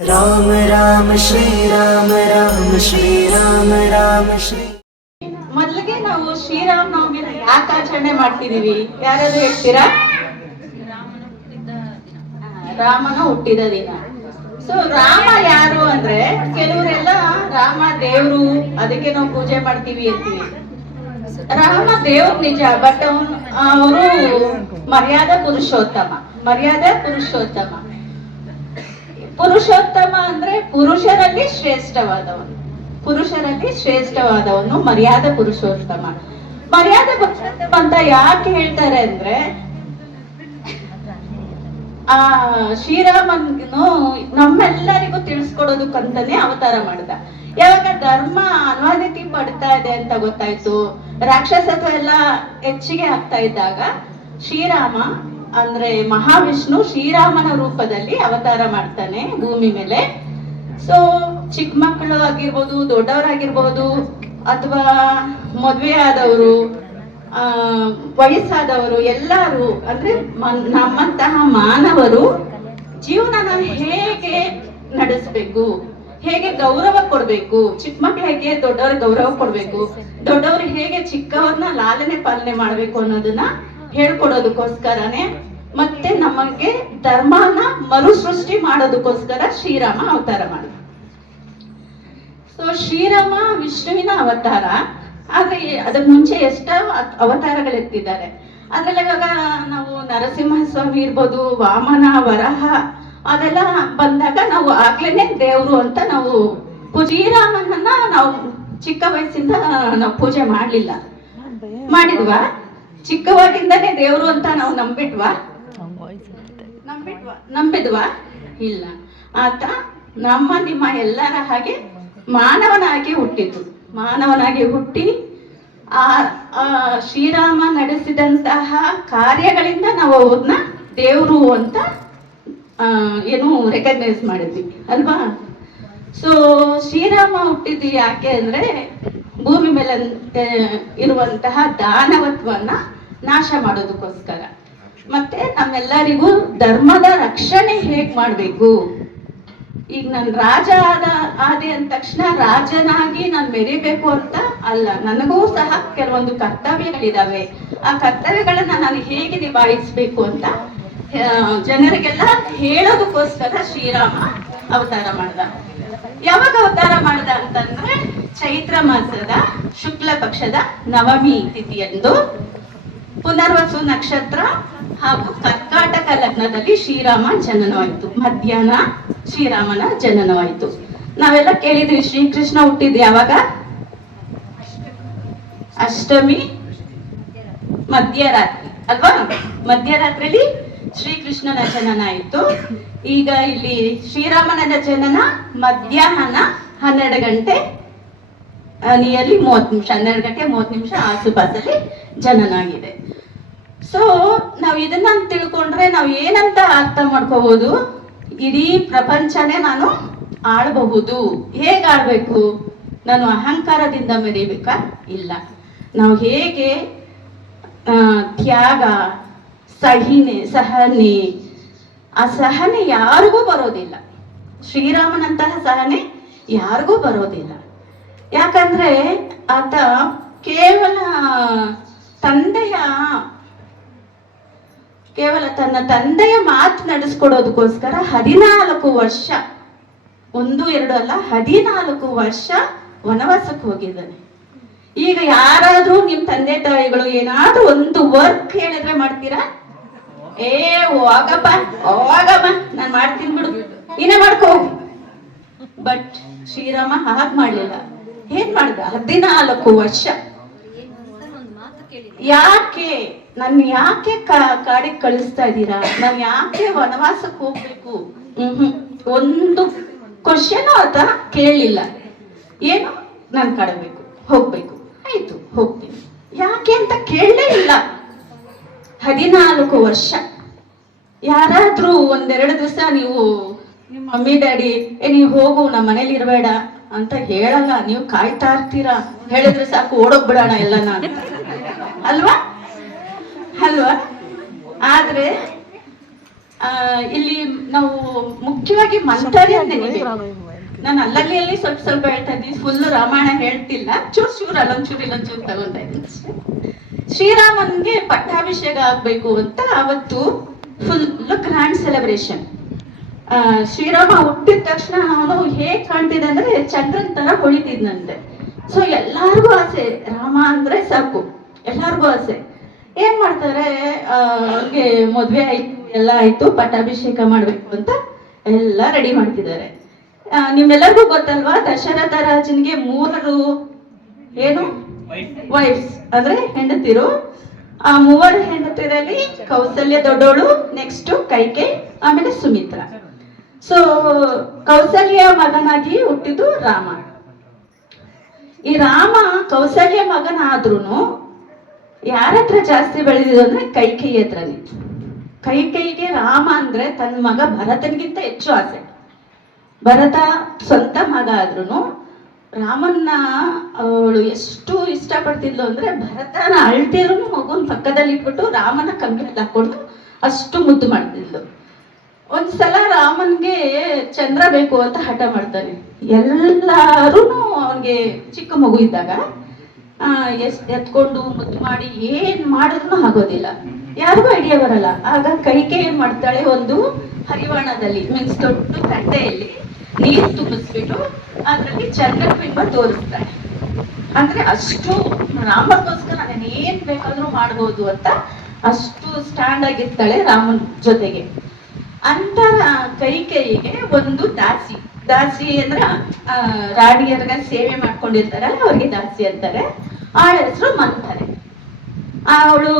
ರಾಮ ರಾಮ ಶ್ರೀ ರಾಮ ರಾಮ ಶ್ರೀ ರಾಮ ರಾಮ ಶ್ರೀ. ಮೊದಲಿಗೆ ನಾವು ಶ್ರೀರಾಮ ನವಮಿನ ಯಾಕೆ ಆಚರಣೆ ಮಾಡ್ತಿದೀವಿ? ಯಾರಾದ್ರೂ ಹೇಳ್ತೀರಾ? ರಾಮನ ಹುಟ್ಟಿದ ದಿನ. ಸೊ ರಾಮ ಯಾರು ಅಂದ್ರೆ, ಕೆಲವರೆಲ್ಲ ರಾಮ ದೇವ್ರು, ಅದಕ್ಕೆ ನಾವು ಪೂಜೆ ಮಾಡ್ತೀವಿ ಅಂತೀವಿ. ರಾಮ ದೇವ್ರು ನಿಜ, ಬಟ್ ಅವರು ಮರ್ಯಾದಾ ಪುರುಷೋತ್ತಮ. ಪುರುಷೋತ್ತಮ ಅಂದ್ರೆ ಪುರುಷರಲ್ಲಿ ಶ್ರೇಷ್ಠವಾದವನು ಮರ್ಯಾದಾ ಪುರುಷೋತ್ತಮ. ಮರ್ಯಾದಾ ಪುರುಷೋತ್ತಮ ಅಂತ ಯಾಕೆ ಹೇಳ್ತಾರೆ ಅಂದ್ರೆ, ಆ ಶ್ರೀರಾಮನು ನಮ್ಮೆಲ್ಲರಿಗೂ ತಿಳಿಸ್ಕೊಡೋದಕ್ಕಂತಾನೆ ಅವತಾರ ಮಾಡಿದ. ಯಾವಾಗ ಧರ್ಮ ಅನ್ವಾದಿತಿ ಪಡ್ತಾ ಇದೆ ಅಂತ ಗೊತ್ತಾಯ್ತು, ರಾಕ್ಷಸತ್ವ ಎಲ್ಲ ಹೆಚ್ಚಿಗೆ ಆಗ್ತಾ ಇದ್ದಾಗ, ಶ್ರೀರಾಮ ಅಂದ್ರೆ ಮಹಾವಿಷ್ಣು ಶ್ರೀರಾಮನ ರೂಪದಲ್ಲಿ ಅವತಾರ ಮಾಡ್ತಾನೆ ಭೂಮಿ ಮೇಲೆ. ಸೊ ಚಿಕ್ಕ ಮಕ್ಕಳು ಆಗಿರ್ಬೋದು, ದೊಡ್ಡವರಾಗಿರ್ಬೋದು, ಅಥವಾ ಮದ್ವೆ ಆದವರು, ವಯಸ್ಸಾದವರು, ಎಲ್ಲರೂ ಅಂದ್ರೆ ನಮ್ಮಂತಹ ಮಾನವರು ಜೀವನನ ಹೇಗೆ ನಡೆಸ್ಬೇಕು, ಹೇಗೆ ಗೌರವ ಕೊಡ್ಬೇಕು, ಚಿಕ್ಕ ಮಕ್ಕಳಿಗೆ ದೊಡ್ಡವ್ರಿಗೆ ಗೌರವ ಕೊಡ್ಬೇಕು, ದೊಡ್ಡವ್ರಿಗೆ ಹೇಗೆ ಚಿಕ್ಕವ್ರನ್ನ ಲಾಲನೆ ಪಾಲನೆ ಮಾಡ್ಬೇಕು ಅನ್ನೋದನ್ನ ಹೇಳ್ಕೊಡೋದಕ್ಕೋಸ್ಕರನೇ, ಮತ್ತೆ ನಮಗೆ ಧರ್ಮನ ಮರುಸೃಷ್ಟಿ ಮಾಡೋದಕ್ಕೋಸ್ಕರ ಶ್ರೀರಾಮ ಅವತಾರ ಮಾಡಿದ. ಸೊ ಶ್ರೀರಾಮ ವಿಷ್ಣುವಿನ ಅವತಾರ. ಆದ್ರೆ ಅದಕ್ ಮುಂಚೆ ಎಷ್ಟೋ ಅವತಾರಗಳೆತ್ತಿದ್ದಾರೆ. ಅದ್ರಲ್ಲಿ ಇವಾಗ ನಾವು ನರಸಿಂಹಸ್ವಾಮಿ ಇರ್ಬೋದು, ವಾಮನ, ವರಹ, ಅದೆಲ್ಲ ಬಂದಾಗ ನಾವು ಆಗ್ಲೇನೆ ದೇವ್ರು ಅಂತ ನಾವು ಶ್ರೀರಾಮನನ್ನ ನಾವು ಚಿಕ್ಕ ವಯಸ್ಸಿಂದ ನಾವು ಪೂಜೆ ಮಾಡಿದ್ವಾ? ಚಿಕ್ಕವಾಗಿಂದನೇ ದೇವ್ರು ಅಂತ ನಾವು ನಂಬಿದ್ವಾ? ಇಲ್ಲ. ಆತ ನಿಮ್ಮ ಎಲ್ಲರ ಹಾಗೆ ಮಾನವನಾಗಿ ಹುಟ್ಟಿ ಆ ಶ್ರೀರಾಮ ನಡೆಸಿದಂತಹ ಕಾರ್ಯಗಳಿಂದ ನಾವು ಅವ್ರನ್ನ ದೇವ್ರು ಅಂತ ರೆಕಗ್ನೈಸ್ ಮಾಡಿದ್ವಿ ಅಲ್ವಾ? ಸೊ ಶ್ರೀರಾಮ ಹುಟ್ಟಿದ್ದು ಯಾಕೆ ಅಂದ್ರೆ, ಭೂಮಿ ಮೇಲೆ ಇರುವಂತಹ ದಾನವತ್ವನ್ನ ನಾಶ ಮಾಡೋದಕ್ಕೋಸ್ಕರ, ಮತ್ತೆ ನಮ್ಮೆಲ್ಲರಿಗೂ ಧರ್ಮದ ರಕ್ಷಣೆ ಹೇಗ್ ಮಾಡ್ಬೇಕು. ಈಗ ನಾನು ರಾಜ ಆದೆ ಅಂದ ತಕ್ಷಣ ರಾಜನಾಗಿ ನಾನು ಮೆರಿಬೇಕು ಅಂತ ಅಲ್ಲ, ನನಗೂ ಸಹ ಕೆಲವೊಂದು ಕರ್ತವ್ಯಗಳಿದಾವೆ. ಆ ಕರ್ತವ್ಯಗಳನ್ನ ನಾನು ಹೇಗೆ ನಿಭಾಯಿಸ್ಬೇಕು ಅಂತ ಜನರಿಗೆಲ್ಲ ಹೇಳೋದಕ್ಕೋಸ್ಕರ ಶ್ರೀರಾಮ ಅವತಾರ ಮಾಡ್ದ. ಯಾವಾಗ ಅವತಾರ ಮಾಡ್ದ ಅಂತಂದ್ರೆ, ಚೈತ್ರ ಮಾಸದ ಶುಕ್ಲ ಪಕ್ಷದ ನವಮಿ ತಿಥಿಯಂದು ಪುನರ್ವಸು ನಕ್ಷತ್ರ ಹಾಗೂ ಕರ್ಕಾಟಕ ಲಗ್ನದಲ್ಲಿ ಶ್ರೀರಾಮ ಜನನವಾಯಿತು. ಮಧ್ಯಾಹ್ನ ಶ್ರೀರಾಮನ ಜನನವಾಯಿತು. ನಾವೆಲ್ಲ ಕೇಳಿದ್ವಿ, ಶ್ರೀಕೃಷ್ಣ ಹುಟ್ಟಿದ್ ಯಾವಾಗ? ಅಷ್ಟಮಿ ಮಧ್ಯರಾತ್ರಿ ಅಲ್ವಾ? ಮಧ್ಯರಾತ್ರಿಲಿ ಶ್ರೀಕೃಷ್ಣನ ಜನನ ಆಯಿತು. ಈಗ ಇಲ್ಲಿ ಶ್ರೀರಾಮನ ಜನನ ಮಧ್ಯಾಹ್ನ 12 ಗಂಟೆ ನಿಯರ್ಲಿ 30 ನಿಮಿಷ, 12 ಗಂಟೆ 30 ನಿಮಿಷ ಆಸುಪಾಸಲ್ಲಿ ಜನನ ಆಗಿದೆ. ಸೊ ನಾವ್ ಇದನ್ನ ತಿಳ್ಕೊಂಡ್ರೆ ನಾವ್ ಏನಂತ ಅರ್ಥ ಮಾಡ್ಕೋಬಹುದು, ಇಡೀ ಪ್ರಪಂಚನೇ ನಾನು ಆಳ್ಬಹುದು. ಹೇಗೆ ಆಳ್ಬೇಕು? ನಾನು ಅಹಂಕಾರದಿಂದ ಮೆರಿಬೇಕಾ? ಇಲ್ಲ. ನಾವು ಹೇಗೆ ತ್ಯಾಗ, ಸಹನೆ, ಆ ಸಹನೆ ಯಾರಿಗೂ ಬರೋದಿಲ್ಲ. ಶ್ರೀರಾಮನಂತಹ ಸಹನೆ ಯಾರಿಗೂ ಬರೋದಿಲ್ಲ. ಯಾಕಂದ್ರೆ ಆತ ಕೇವಲ ತನ್ನ ತಂದೆಯ ಮಾತು ನಡೆಸ್ಕೊಡೋದಕ್ಕೋಸ್ಕರ 14 ವರ್ಷ, 1-2 ಅಲ್ಲ, 14 ವರ್ಷ ವನವಾಸಕ್ಕೆ ಹೋಗಿದ್ದಾನೆ. ಈಗ ಯಾರಾದ್ರೂ ನಿಮ್ ತಂದೆ ತಾಯಿಗಳು ಏನಾದ್ರೂ ಒಂದು ವರ್ಕ್ ಹೇಳಿದ್ರೆ ಮಾಡ್ತೀರಾ? ಹೋಗಮ್ಮ ನಾನ್ ಮಾಡ್ತೀನಿ ಬಿಡು, ನೀನೇ ಮಾಡ್ಕೋ. ಬಟ್ ಶ್ರೀರಾಮ ಹಾಗ್ ಮಾಡ್ಲಿಲ್ಲ. ಏನ್ ಮಾಡ್ದ? 14 ವರ್ಷ. ಯಾಕೆ ಕಾಡಿಗೆ ಕಳಿಸ್ತಾ ಇದ್ದೀರಾ? ನಾನ್ ಯಾಕೆ ವನವಾಸಕ್ಕೆ ಹೋಗ್ಬೇಕು? ಒಂದು ಕ್ವಶನ್ ಆತ ಕೇಳಲಿಲ್ಲ. ಏನು? ನಾನ್ ಕಾಡಬೇಕು, ಹೋಗ್ಬೇಕು, ಆಯ್ತು ಹೋಗ್ತೀನಿ. ಯಾಕೆ ಅಂತ ಕೇಳಲೇ ಇಲ್ಲ. 14 ವರ್ಷ. ಯಾರಾದ್ರೂ 1-2 ದಿವಸ ನೀವು ನಿಮ್ಮ ಮಮ್ಮಿ ಡ್ಯಾಡಿ ನೀವು ಹೋಗು, ನಮ್ಮ ಮನೇಲಿ ಇರಬೇಡ ಅಂತ ಹೇಳಲ್ಲ. ನೀವು ಕಾಯ್ತಾ ಇರ್ತೀರಾ, ಹೇಳಿದ್ರೆ ಸಾಕು ಓಡೋಗ್ಬಿಡೋಣ ಎಲ್ಲನ ಅಂತ, ಅಲ್ವಾ? ಆದ್ರೆ ಇಲ್ಲಿ ನಾವು ಮುಖ್ಯವಾಗಿ ಮಂಥರನೇ ನಾನು ಅಲ್ಲಲ್ಲಿ ಸ್ವಲ್ಪ ಸ್ವಲ್ಪ ಹೇಳ್ತಾ ಇದ್ದೀನಿ, ಫುಲ್ ರಾಮಾಯಣ ಹೇಳ್ತಿಲ್ಲ, ಚೂರು ಅಲ್ಲೊಂಚೂರು ಇಲ್ಲೊಂಚೂರು ತಗೊಂತಾ ಇದ್ದೀನಿ ಅಷ್ಟೇ. ಶ್ರೀರಾಮನ್ಗೆ ಪಟ್ಟಾಭಿಷೇಕ ಆಗ್ಬೇಕು ಅಂತ ಅವತ್ತು ಫುಲ್ ಗ್ರ್ಯಾಂಡ್ ಸೆಲೆಬ್ರೇಷನ್. ಶ್ರೀರಾಮ ಹುಟ್ಟಿದ ತಕ್ಷಣ ಅವನು ಹೇಗ್ ಕಾಣ್ತಿದ್ದ ಅಂದ್ರೆ ಚಂದ್ರನ್ ತರ ಹೊಳಿತಿದ್ನಂತೆ. ಸೊ ಎಲ್ಲಾರ್ಗು ಆಸೆ, ರಾಮ ಅಂದ್ರೆ ಸಾಕು, ಎಲ್ಲಾರ್ಗು ಆಸೆ. ಏನ್ ಮಾಡ್ತಾರೆ, ಅವ್ರಿಗೆ ಮದ್ವೆ ಆಯ್ತು, ಎಲ್ಲ ಆಯ್ತು, ಪಟ್ಟಾಭಿಷೇಕ ಮಾಡ್ಬೇಕು ಅಂತ ಎಲ್ಲ ರೆಡಿ ಮಾಡ್ತಿದ್ದಾರೆ. ನಿಮ್ಮೆಲ್ಲರಿಗೂ ಗೊತ್ತಲ್ವಾ, ದಶರಥ ರಾಜನ್ಗೆ 3 ಏನು ವೈಫ್ಸ್ ಅಂದ್ರೆ ಹೆಂಡತಿರು. ಆ 3 ಹೆಂಡತಿರಲ್ಲಿ ಕೌಸಲ್ಯ ದೊಡ್ಡೋಳು, ನೆಕ್ಸ್ಟ್ ಕೈಕೇಯಿ, ಆಮೇಲೆ ಸುಮಿತ್ರ. ಸೊ ಕೌಸಲ್ಯ ಮಗನಾಗಿ ಹುಟ್ಟಿದ್ದು ರಾಮ. ಈ ರಾಮ ಕೌಸಲ್ಯ ಮಗನ ಆದ್ರೂನು ಯಾರ ಹತ್ರ ಜಾಸ್ತಿ ಬೆಳೆದಿದ್ದು ಅಂದ್ರೆ ಕೈಕೇಯಿ ಹತ್ರನೇ. ಕೈಕೇಯಿಗೆ ರಾಮ ಅಂದ್ರೆ ತನ್ನ ಮಗ ಭರತನಿಗಿಂತ ಹೆಚ್ಚು ಆಸೆ. ಭರತ ಸ್ವಂತ ಮಗ ಆದ್ರೂನು ರಾಮನ್ನ ಅವಳು ಎಷ್ಟು ಇಷ್ಟಪಡ್ತಿದ್ಲು ಅಂದ್ರೆ ಭರತನ ಅಳ್ತಿದ್ರು ಮಗುನ್ ಪಕ್ಕದಲ್ಲಿ ಇಟ್ಬಿಟ್ಟು ರಾಮನ ಕಂಬಿಯಲ್ಲಿ ಹಾಕೊಂಡು ಅಷ್ಟು ಮುದ್ದು ಮಾಡ್ತಿದ್ಲು. ಒಂದ್ಸಲ ರಾಮನ್ಗೆ ಚಂದ್ರ ಬೇಕು ಅಂತ ಹಠ ಮಾಡ್ತಾನೆ. ಎಲ್ಲಾರು ಅವನ್ಗೆ ಚಿಕ್ಕ ಮಗು ಇದ್ದಾಗ ಎತ್ಕೊಂಡು ಮುದ್ದು ಮಾಡಿ ಏನ್ ಮಾಡಿದ್ರು ಆಗೋದಿಲ್ಲ, ಯಾರಿಗೂ ಐಡಿಯಾ ಬರಲ್ಲ. ಆಗ ಕೈಕೇಯಿ ಏನ್ ಮಾಡ್ತಾಳೆ, ಒಂದು ಹರಿವಾಣದಲ್ಲಿ ಮೀನ್ಸ್ ದೊಡ್ಡ ಕಟ್ಟೆಯಲ್ಲಿ ನೀರು ತುಂಬಿಸ್ಬಿಟ್ಟು ಅದ್ರಲ್ಲಿ ಚಂದ್ರಬಿಂಬ ತೋರಿಸ್ತಾಳೆ. ಅಂದ್ರೆ ಅಷ್ಟು ರಾಮಗೋಸ್ಕರ ನಾನು ಏನ್ ಬೇಕಾದ್ರೂ ಮಾಡ್ಬೋದು ಅಂತ ಅಷ್ಟು ಸ್ಟ್ಯಾಂಡ್ ಆಗಿರ್ತಾಳೆ ರಾಮನ್ ಜೊತೆಗೆ. ಅಂತ ಕೈಕೇಯಿಗೆ ಒಂದು ದಾಸಿ ಅಂದ್ರೆ ರಾಣಿಯರ್ಗ ಸೇವೆ ಮಾಡ್ಕೊಂಡಿರ್ತಾರಲ್ಲ ಅವ್ರಿಗೆ ದಾಸಿ ಅಂತಾರೆ. ಅವಳ ಹೆಸರು ಮಂಥರೆ. ಅವಳು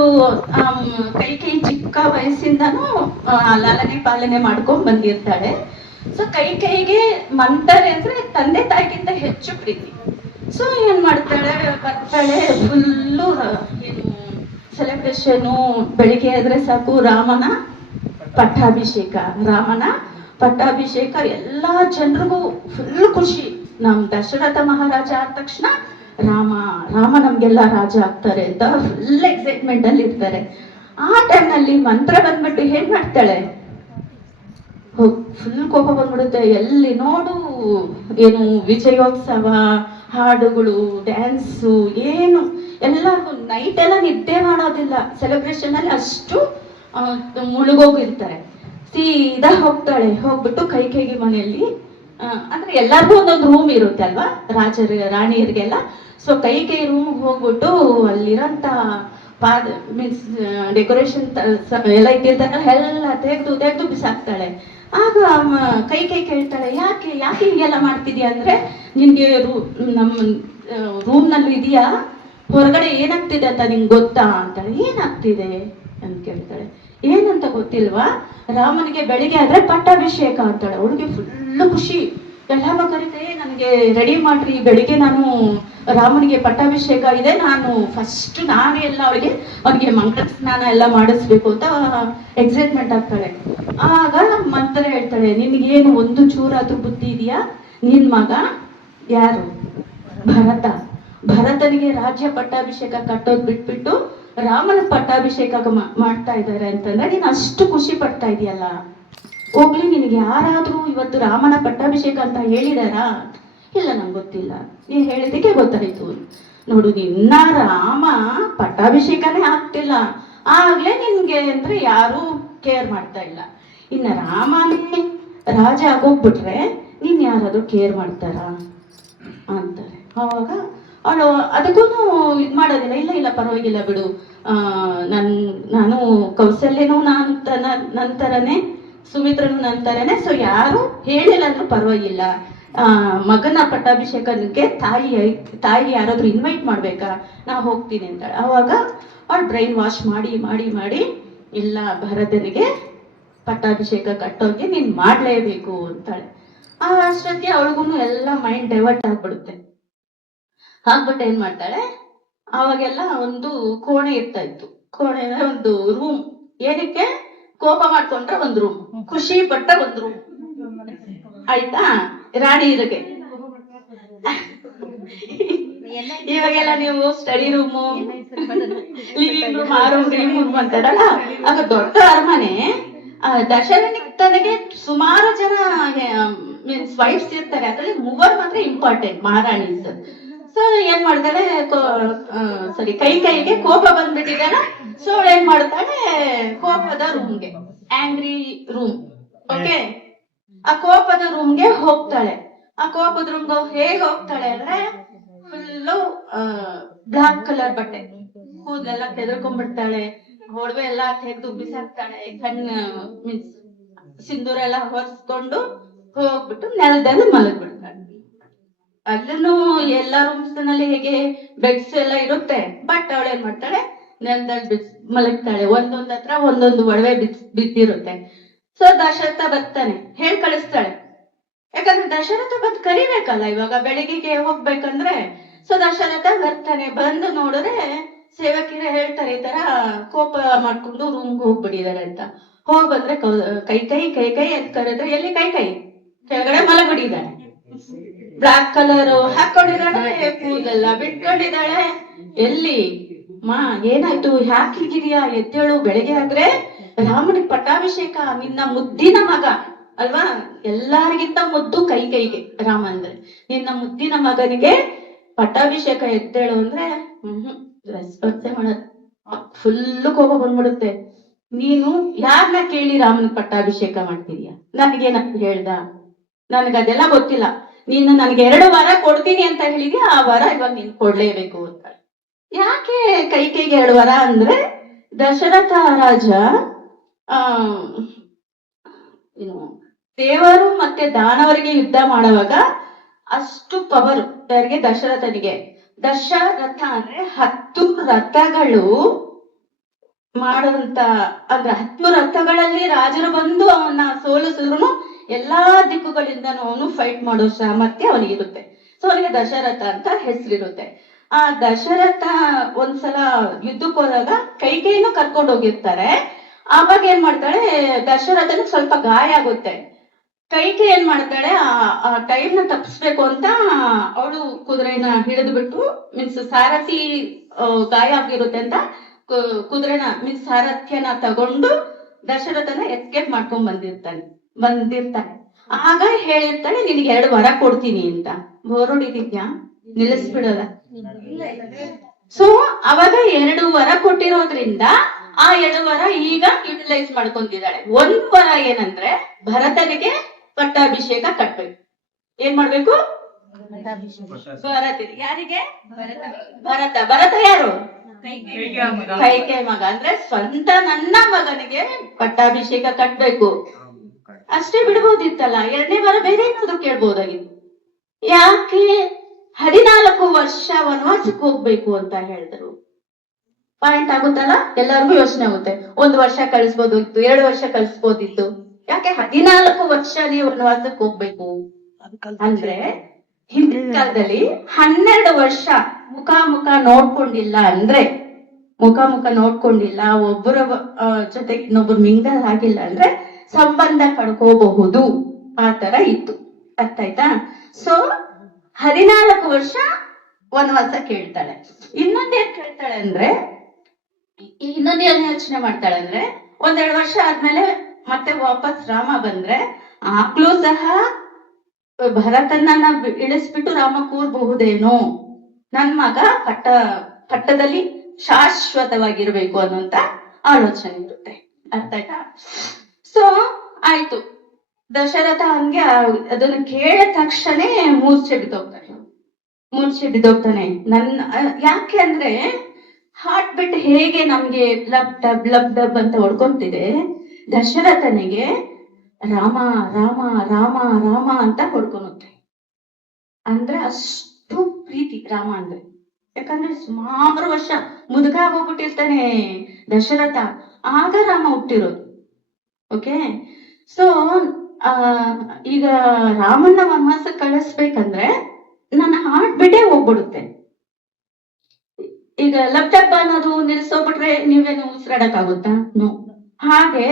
ಕೈಕೇಯಿ ಚಿಕ್ಕ ವಯಸ್ಸಿಂದನೂ ಲಾಲನೆ ಪಾಲನೆ ಮಾಡ್ಕೊಂಡ್ ಬಂದಿರ್ತಾಳೆ. ಸೊ ಕೈಕೇಯಿಗೆ ಮಂಥರೆ ಅಂದ್ರೆ ತಂದೆ ತಾಯಿಗಿಂತ ಹೆಚ್ಚು ಪ್ರೀತಿ. ಸೊ ಏನ್ ಮಾಡ್ತಾಳೆ, ಬರ್ತಾಳೆ, ಫುಲ್ಲು ಏನು ಸೆಲೆಬ್ರೇಷನು. ಬೆಳಿಗ್ಗೆ ಆದ್ರೆ ಸಾಕು ರಾಮನ ಪಟ್ಟಾಭಿಷೇಕ, ಎಲ್ಲಾ ಜನರಿಗೂ ಫುಲ್ ಖುಷಿ. ನಮ್ ದಶರಥ ಮಹಾರಾಜ ಆದ ತಕ್ಷಣ ರಾಮ ನಮ್ಗೆಲ್ಲ ರಾಜ ಆಗ್ತಾರೆ ಅಂತ ಫುಲ್ ಎಕ್ಸೈಟ್ಮೆಂಟ್ ಅಲ್ಲಿ ಇರ್ತಾರೆ. ಆ ಟೈಮ್ನಲ್ಲಿ ಮಂತ್ರ ಬಂದ್ಬಿಟ್ಟು ಏನ್ ಮಾಡ್ತಾಳೆ, ಫುಲ್ ಕೋಪ ಬಂದ್ಬಿಡುತ್ತೆ. ಎಲ್ಲಿ ನೋಡು ಏನು ವಿಜಯೋತ್ಸವ, ಹಾಡುಗಳು, ಡ್ಯಾನ್ಸು, ಏನು ಎಲ್ಲರಿಗೂ ನೈಟ್ ಎಲ್ಲ ನಿದ್ದೆ ಮಾಡೋದಿಲ್ಲ. ಸೆಲೆಬ್ರೇಷನ್ ಅಲ್ಲಿ ಅಷ್ಟು ಮುಳುಗೋಗಿರ್ತಾರೆ. ಸೀದಾ ಹೋಗ್ಬಿಟ್ಟು ಕೈಕೇಯಿ ಮನೆಯಲ್ಲಿ ಅಂದ್ರೆ ಎಲ್ಲರಿಗೂ ಒಂದೊಂದು ರೂಮ್ ಇರುತ್ತೆ ಅಲ್ವಾ, ರಾಣಿಯರಿಗೆಲ್ಲ. ಸೊ ಕೈಕೇಯಿ ರೂಮ್ ಹೋಗ್ಬಿಟ್ಟು ಅಲ್ಲಿರಂತ ಮೀನ್ಸ್ ಡೆಕೋರೇಷನ್ ಎಲ್ಲ ಇಟ್ಟಿರ್ತಾರಲ್ಲ ಎಲ್ಲ ತೆಗ್ದು ಬಿಸಾಕ್ತಾಳೆ. ಆಗ ಕೈಕೇಯಿ ಕೇಳ್ತಾಳೆ, ಯಾಕೆ ಹೀಗೆಲ್ಲ ಮಾಡ್ತಿದ್ಯಾ ಅಂದ್ರೆ, ನಿನ್ಗೆ ನಮ್ಮ ರೂಮ್ ನಲ್ಲಿ ಇದೆಯಾ, ಹೊರಗಡೆ ಏನಾಗ್ತಿದೆ ಅಂತ ನಿಂಗೆ ಗೊತ್ತಾ ಅಂತಾಳೆ. ಏನಾಗ್ತಿದೆ ಅಂತ ಕೇಳ್ತಾಳೆ. ಏನಂತ ಗೊತ್ತಿಲ್ವಾ, ರಾಮನಿಗೆ ಬೆಳಿಗ್ಗೆ ಆದ್ರೆ ಪಟ್ಟಾಭಿಷೇಕ ಅಂತಾಳೆ. ಅವಳಿಗೆ ಫುಲ್ಲು ಖುಷಿ. ಎಲ್ಲಾರು ಕರೀತೆ, ನನಗೆ ರೆಡಿ ಮಾಡ್ರಿ, ಬೆಳಿಗ್ಗೆ ನಾನು ರಾಮನಿಗೆ ಪಟ್ಟಾಭಿಷೇಕ ಇದೆ, ನಾನೇ ಎಲ್ಲ ಅವನಿಗೆ ಮಂಗಳ ಸ್ನಾನ ಎಲ್ಲ ಮಾಡಿಸ್ಬೇಕು ಅಂತ ಎಕ್ಸೈಟ್ಮೆಂಟ್ ಆಗ್ತಾಳೆ. ಆಗ ಮಂಥರೆ ಹೇಳ್ತಾಳೆ, ನಿನ್ಗೇನು ಒಂದು ಚೂರಾದ್ರೂ ಬುದ್ಧಿ ಇದೆಯಾ? ನಿನ್ ಮಗ ಯಾರು, ಭರತನಿಗೆ ರಾಜ್ಯ ಪಟ್ಟಾಭಿಷೇಕ ಕಟ್ಟೋದ್ ಬಿಟ್ಬಿಟ್ಟು ರಾಮನ ಪಟ್ಟಾಭಿಷೇಕ ಮಾಡ್ತಾ ಇದ್ದಾರೆ ಅಂತಂದ್ರೆ ನೀನ್ ಅಷ್ಟು ಖುಷಿ ಪಡ್ತಾ ಇದೆಯಲ್ಲ. ಹೋಗ್ಲಿ, ನಿನಗೆ ಯಾರಾದ್ರೂ ಇವತ್ತು ರಾಮನ ಪಟ್ಟಾಭಿಷೇಕ ಅಂತ ಹೇಳಿದಾರಾ? ಇಲ್ಲ, ನಂಗೆ ಗೊತ್ತಿಲ್ಲ, ನೀನ್ ಹೇಳಿದಕ್ಕೆ ಗೊತ್ತಾಯ್ತು. ನೋಡು, ನಿನ್ನ ರಾಮ ಪಟ್ಟಾಭಿಷೇಕನೇ ಆಗ್ತಿಲ್ಲ, ಆಗ್ಲೇ ನಿನ್ಗೆ ಅಂದ್ರೆ ಯಾರು ಕೇರ್ ಮಾಡ್ತಾ ಇಲ್ಲ. ಇನ್ನ ರಾಮನೇ ರಾಜ ಆಗೋಗ್ಬಿಟ್ರೆ ನೀನ್ ಯಾರಾದ್ರೂ ಕೇರ್ ಮಾಡ್ತಾರ ಅಂತಾರೆ. ಅವಾಗ ಅವಳು ಅದಕ್ಕೂ ಇದ್ ಮಾಡೋದಿಲ್ಲ. ಇಲ್ಲ ಪರವಾಗಿಲ್ಲ ಬಿಡು, ನಾನು ಕೌಸಲ್ಯನೂ ನಂತರನೇ, ಸುಮಿತ್ರನು ನಂತರನೇ. ಸೊ ಯಾರು ಹೇಳಿಲ್ಲ ಅಂದ್ರೂ ಪರವಾಗಿಲ್ಲ, ಮಗನ ಪಟ್ಟಾಭಿಷೇಕಕ್ಕೆ ತಾಯಿ ಯಾರಾದ್ರೂ ಇನ್ವೈಟ್ ಮಾಡ್ಬೇಕಾ, ನಾ ಹೋಗ್ತೀನಿ ಅಂತಾಳೆ. ಅವಾಗ ಅವಳು ಬ್ರೈನ್ ವಾಶ್ ಮಾಡಿ ಇಲ್ಲ, ಭರತನಿಗೆ ಪಟ್ಟಾಭಿಷೇಕ ಕಟ್ಟೋಕೆ ನೀನ್ ಮಾಡ್ಲೇಬೇಕು ಅಂತಾಳೆ. ಅಷ್ಟೊತ್ತಿಗೆ ಅವಳಿಗೂ ಎಲ್ಲ ಮೈಂಡ್ ಡೈವರ್ಟ್ ಆಗ್ಬಿಡುತ್ತೆ. ಆಗ್ಬಿಟ್ಟು ಏನ್ ಮಾಡ್ತಾಳೆ, ಅವಾಗೆಲ್ಲ ಒಂದು ಕೋಣೆ ಇರ್ತಾ ಇತ್ತು. ಕೋಣೆ ಒಂದು ರೂಮ್, ಏನಕ್ಕೆ ಕೋಪ ಮಾಡ್ಕೊಂಡ್ರೆ ಒಂದು ರೂಮ್, ಖುಷಿ ಪಟ್ಟ ಒಂದು ರೂಮ್, ಆಯ್ತಾ, ರಾಣಿಯರಿಗೆ. ಇವಾಗೆಲ್ಲ ನೀವು ಸ್ಟಡಿ ರೂಮು, ಲಿವಿಂಗ್ ರೂಮ್, ಆ ರೂಮ್, ಡ್ರೀಮ್ ರೂಮ್ ಅಂತಾರಲ್ಲ, ಆಗ ದೊಡ್ಡ ಅರಮನೆ. ದಶರಥನಿಗೆ ಸುಮಾರು ಜನ ಮೀನ್ಸ್ ವೈಫ್ಸ್ ಇರ್ತಾರೆ, ಅದ್ರಲ್ಲಿ ಮೂವರು ಮಾತ್ರ ಇಂಪಾರ್ಟೆಂಟ್ ಮಹಾರಾಣೀಸ್. ಸೊ ಏನ್ ಮಾಡ್ತಾಳೆ, ಕೈಗೆ ಕೋಪ ಬಂದ್ಬಿಟ್ಟಿದ್ದಾನ. ಸೊ ಏನ್ ಮಾಡ್ತಾಳೆ, ಕೋಪದ ರೂಮ್ಗೆ, ಆಂಗ್ರಿ ರೂಮ್, ಓಕೆ, ಆ ಕೋಪದ ರೂಮ್ಗೆ ಹೋಗ್ತಾಳೆ. ಆ ಕೋಪದ ರೂಮ್ಗೆ ಹೇಗೆ ಹೋಗ್ತಾಳೆ ಅಂದ್ರೆ, ಫುಲ್ಲು ಬ್ಲಾಕ್ ಕಲರ್ ಬಟ್ಟೆ, ಕೂದಲೆಲ್ಲ ತೆಗೆದುಕೊಂಡ್ಬಿಡ್ತಾಳೆ, ಒಡವೆ ಎಲ್ಲ ತೆಗೆದು ಬಿಸಾಕ್ತಾಳೆ, ಮೀನ್ಸ್ ಸಿಂಧೂರ ಎಲ್ಲ ಹೊರಿಸ್ಕೊಂಡು ಹೋಗ್ಬಿಟ್ಟು ನೆಲದಲ್ಲಿ ಮಲಗ್ಬಿಡ್ತಾಳೆ. ಅಲ್ಲೂ ಎಲ್ಲ ರೂಮ್ಸ್ ನಲ್ಲಿ ಹೇಗೆ ಬೆಡ್ಸ್ ಎಲ್ಲ ಇರುತ್ತೆ, ಬಟ್ ಅವಳು ಏನ್ ಮಾಡ್ತಾಳೆ, ನೆಲದಲ್ಲಿ ಮಲಗ್ತಾಳೆ. ಒಂದೊಂದ್ ಹತ್ರ ಒಂದೊಂದು ಒಡವೆ ಬಿದ್ದಿರುತ್ತೆ. ಸೊ ದಶರಥ ಬರ್ತಾನೆ, ಹೇಳ್ ಕಳಿಸ್ತಾಳೆ. ಯಾಕಂದ್ರೆ ದಶರಥ ಬಂದು ಕರಿಬೇಕಲ್ಲ, ಇವಾಗ ಬೆಳಿಗ್ಗೆ ಹೋಗ್ಬೇಕಂದ್ರೆ. ಸೊ ದಶರಥ ಬರ್ತಾನೆ, ಬಂದು ನೋಡಿದ್ರೆ ಸೇವಕಿರ ಹೇಳ್ತಾರೆ, ಈ ತರ ಕೋಪ ಮಾಡ್ಕೊಂಡು ರೂಮ್ಗೆ ಹೋಗ್ಬಿಟ್ಟಿದ್ದಾರೆ ಅಂತ. ಹೋಗ್ ಬಂದ್ರೆ ಕೈ ಅಂತ ಕರೆದ್ರೆ, ಎಲ್ಲಿ ಕೈ ಕೆಳಗಡೆ ಮಲಗ್ಬಿಟ್ಟಿದ್ದಾಳೆ. Black colour ಹಾಕೊಂಡಿದ್ದಾಳೆ, ಕೂದಲೆಲ್ಲ ಬಿಟ್ಕೊಂಡಿದ್ದಾಳೆ. ಎಲ್ಲಿ ಮಾ ಏನಾಯ್ತು, ಯಾಕಿಗಿದೆಯಾ, ಎದ್ದೇಳು, ಬೆಳಗ್ಗೆ ಆದ್ರೆ ರಾಮನಿಗೆ ಪಟ್ಟಾಭಿಷೇಕ, ನಿನ್ನ ಮುದ್ದಿನ ಮಗ ಅಲ್ವಾ, ಎಲ್ಲರಿಗಿಂತ ಮುದ್ದು ಕೈಗೆ ರಾಮ ಅಂದ್ರೆ, ನಿನ್ನ ಮುದ್ದಿನ ಮಗನಿಗೆ ಪಟ್ಟಾಭಿಷೇಕ, ಎದ್ದೇಳು ಅಂದ್ರೆ ರೆಸ್ಪಾನ್ಸೇ ಮಾಡೋದು. ಫುಲ್ಲು ಕೋಪ ಬಂದ್ಬಿಡುತ್ತೆ. ನೀನು ಯಾರನ್ನ ಕೇಳಿ ರಾಮನ ಪಟ್ಟಾಭಿಷೇಕ ಮಾಡ್ತಿದೀಯ, ನನಗೇನಂತ ಹೇಳ್ದ, ನನಗದೆಲ್ಲ ಗೊತ್ತಿಲ್ಲ. ನೀನು ನನಗೆ 2 ವಾರ ಕೊಡ್ತೀನಿ ಅಂತ ಹೇಳಿದ್ಯಾ, ಆ ವಾರ ಇವಾಗ ನೀನ್ ಕೊಡ್ಲೇಬೇಕು ಅಂತ. ಯಾಕೆ ಕೈಗೆ 2 ವಾರ ಅಂದ್ರೆ, ದಶರಥ ರಾಜ ಏನು ದೇವರು ಮತ್ತೆ ದಾನವರಿಗೆ ಯುದ್ಧ ಮಾಡುವಾಗ ಅಷ್ಟು ಪವರ್ ಯಾರಿಗೆ, ದಶರಥನಿಗೆ. ದಶರಥ ಅಂದ್ರೆ 10 ರಥಗಳು ಮಾಡದಂತ, ಅಂದ್ರೆ 10 ರಥಗಳಲ್ಲಿ ರಾಜರು ಬಂದು ಅವನ್ನ ಸೋಲಿಸಿದ್ರು ಎಲ್ಲಾ ದಿಕ್ಕುಗಳಿಂದ ಅವನು ಫೈಟ್ ಮಾಡೋ ಸಾಮರ್ಥ್ಯ ಅವನಿಗಿರುತ್ತೆ. ಸೊ ಅವನಿಗೆ ದಶರಥ ಅಂತ ಹೆಸರಿರುತ್ತೆ. ಆ ದಶರಥ ಒಂದ್ಸಲ ಯುದ್ಧಕ್ಕೆ ಹೋದಾಗ ಕೈಕೇಯನ್ನು ಕರ್ಕೊಂಡು ಹೋಗಿರ್ತಾರೆ. ಆವಾಗ ಏನ್ ಮಾಡ್ತಾಳೆ, ದಶರಥನ ಸ್ವಲ್ಪ ಗಾಯ ಆಗುತ್ತೆ. ಕೈಕೆ ಏನ್ ಮಾಡ್ತಾಳೆ, ಆ ಟೈಮ್ ನ ತಪ್ಪಿಸ್ಬೇಕು ಅಂತ ಅವಳು ಕುದುರೆನ ಹಿಡಿದು ಬಿಟ್ಟು, ಮೀನ್ಸ್ ಸಾರಥಿ ಗಾಯ ಆಗಿರುತ್ತೆ ಅಂತ ಕುದುರೆನ ಮೀನ್ಸ್ ಸಾರಥ್ಯನ ತಗೊಂಡು ದಶರಥನ ಎಸ್ಕೇಪ್ ಮಾಡ್ಕೊಂಡ್ ಬಂದಿರ್ತಾನೆ. ಆಗ ಹೇಳಿರ್ತಾಳೆ, ನಿನಗೆ 2 ವಾರ ಕೊಡ್ತೀನಿ ಅಂತ. ಬೋರ್ ಹೊಡಿದ್ಯಾ, ನಿಲ್ಲಿಸ್ಬಿಡಲ್ಲ. ಸೊ ಅವಾಗ 2 ವಾರ ಕೊಟ್ಟಿರೋದ್ರಿಂದ ಆ 2 ವಾರ ಈಗ ಯುಟಿಲೈಸ್ ಮಾಡ್ಕೊಂತಿದ್ದಾಳೆ. 1 ವಾರ ಏನಂದ್ರೆ, ಭರತನಿಗೆ ಪಟ್ಟಾಭಿಷೇಕ ಕಟ್ಬೇಕು. ಏನ್ ಮಾಡ್ಬೇಕು, ಭರತ. ಯಾರಿಗೆ, ಭರತ ಯಾರು, ಕೈಕೆ ಮಗ ಅಂದ್ರೆ ಸ್ವಂತ ನನ್ನ ಮಗನಿಗೆ ಪಟ್ಟಾಭಿಷೇಕ ಕಟ್ಬೇಕು. ಅಷ್ಟೇ ಬಿಡ್ಬೋದಿತ್ತಲ್ಲ, 2ನೇ ವಾರ ಬೇರೆ ಏನಾದ್ರು ಕೇಳ್ಬೋದಾಗಿತ್ತು. ಯಾಕೆ 14 ವರ್ಷ ವನವಾಸಕ್ಕೆ ಹೋಗ್ಬೇಕು ಅಂತ ಹೇಳಿದ್ರು? ಪಾಯಿಂಟ್ ಆಗುತ್ತಲ್ಲ, ಎಲ್ಲರಿಗೂ ಯೋಚನೆ ಆಗುತ್ತೆ. 1 ವರ್ಷ ಕಳಿಸ್ಬೋದಿತ್ತು, 2 ವರ್ಷ ಕಳಿಸ್ಬೋದಿತ್ತು. ಯಾಕೆ 14 ವರ್ಷ ನೀವು ವನವಾಸಕ್ಕೆ ಹೋಗ್ಬೇಕು ಅಂದ್ರೆ, ಹಿಂದಿನ ಕಾಲದಲ್ಲಿ 12 ವರ್ಷ ಮುಖ ನೋಡ್ಕೊಂಡಿಲ್ಲ ಅಂದ್ರೆ, ಒಬ್ಬರ ಜೊತೆಗೆ ಇನ್ನೊಬ್ರು ಮಿಂಗಲ್ ಆಗಿಲ್ಲ ಅಂದ್ರೆ ಸಂಬಂಧ ಕಳ್ಕೋಬಹುದು, ಆ ತರ ಇತ್ತು. ಅರ್ಥ ಆಯ್ತಾ? ಸೊ 14 ವರ್ಷ ವನವಾಸ ಕೇಳ್ತಾಳೆ. ಇನ್ನೊಂದೇನ್ ಕೇಳ್ತಾಳೆ ಅಂದ್ರೆ, ಇನ್ನೊಂದೇನ್ ಯೋಚನೆ ಮಾಡ್ತಾಳೆ ಅಂದ್ರೆ, 1-2 ವರ್ಷ ಆದ್ಮೇಲೆ ಮತ್ತೆ ವಾಪಸ್ ರಾಮ ಬಂದ್ರೆ ಆಗ್ಲೂ ಸಹ ಭರತನನ್ನ ಇಳಿಸ್ಬಿಟ್ಟು ರಾಮ ಕೂರ್ಬಹುದೇನೋ, ನನ್ ಮಗ ಪಟ್ಟದಲ್ಲಿ ಶಾಶ್ವತವಾಗಿರ್ಬೇಕು ಅನ್ನೋಂತ ಆಲೋಚನೆ ಇರುತ್ತೆ. ಅರ್ಥ ಆಯ್ತಾ? ಸೊ ಆಯ್ತು, ದಶರಥ ಹಂಗೆ ಅದನ್ನ ಕೇಳಿದ ತಕ್ಷಣ ಮೂರ್ಛೆ ಬಿದ್ದೋಗ್ತಾನೆ. ಯಾಕೆ ಅಂದ್ರೆ, ಹಾರ್ಟ್ ಬಿಟ್ ಹೇಗೆ ನಮ್ಗೆ ಲಬ್ ಡಬ್ ಅಂತ ಹೊಡ್ಕೊಂತಿದೆ, ದಶರಥನಿಗೆ ರಾಮ ರಾಮ ರಾಮ ರಾಮ ಅಂತ ಹೊಡ್ಕೊಳುತ್ತೆ. ಅಂದ್ರೆ ಅಷ್ಟು ಪ್ರೀತಿ ರಾಮ ಅಂದ್ರೆ. ಯಾಕಂದ್ರೆ ಸುಮಾರು ವರ್ಷ ಮುದುಕಾಗೋಗ್ಬಿಟ್ಟಿರ್ತಾನೆ ದಶರಥ, ಆಗ ರಾಮ ಹುಟ್ಟಿರೋದು. ಓಕೆ, ಸೊ ಈಗ ರಾಮನ್ನ ವನವಾಸ ಕಳಿಸ್ಬೇಕಂದ್ರೆ ನನ್ನ ಹಾರ್ಟ್ ಬಿಟ್ಟೇ ಹೋಗ್ಬಿಡುತ್ತೆ. ಈಗ ಲಬ್ಡಬ್ಬ ಅನ್ನೋದು ನಿಲ್ಸೋಗ್ಬಿಟ್ರೆ ನೀವೇನು ಉಸಿರಾಡಕ್ಕಾಗುತ್ತಾ? ನೋ. ಹಾಗೆ